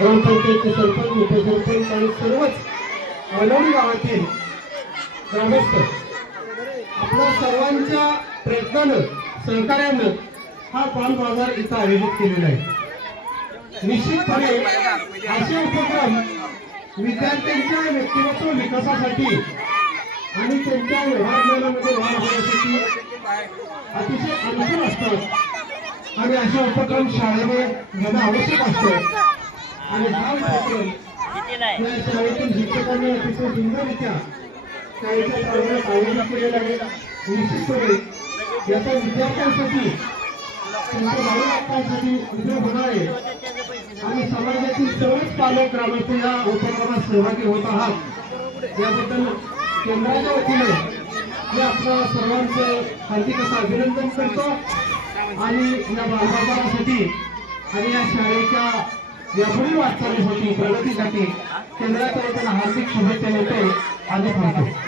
ग्रामपंचायतचे सरपंच उपसरपंच आणि सर्वच वनवडी गावातील ग्रामस्थ आपल्या सर्वांच्या प्रयत्नानं सहकार्यानं हा पान बाजार इथं आयोजित केलेला आहे. निश्चितपणे असे उपक्रम विद्यार्थ्यांच्या व्यक्तिमत्व विकासासाठी आणि त्यांच्या व्यवहार ज्ञानामध्ये वाढ होण्यासाठी अतिशय अनुकूल असतात. आणि असे उपक्रम शाळेने घेणं आवश्यक असतं. आणि या शाळेतील शिक्षकांनी अतिशय सुंदररित्या शाळेच्या प्रांगणात आयोजित केलेला आहे. निश्चितपणे याचा विद्यार्थ्यांसाठी त्यांच्या बालकांसाठी उपयोग होणार आहे. आणि समाजातील सर्वच पालक ग्रामस्थ या उपक्रमात सहभागी होत आहात. याबद्दल केंद्राच्या वतीने मी आपलं सर्वांचं हार्दिक असं अभिनंदन करतो. आणि या बालबाजारासाठी आणि या शाळेच्या यापुढील वाटचाली होती प्रगतीसाठी. केंद्राच्या वतीने हार्दिक शुभेच्छा देतो आणि थांबतो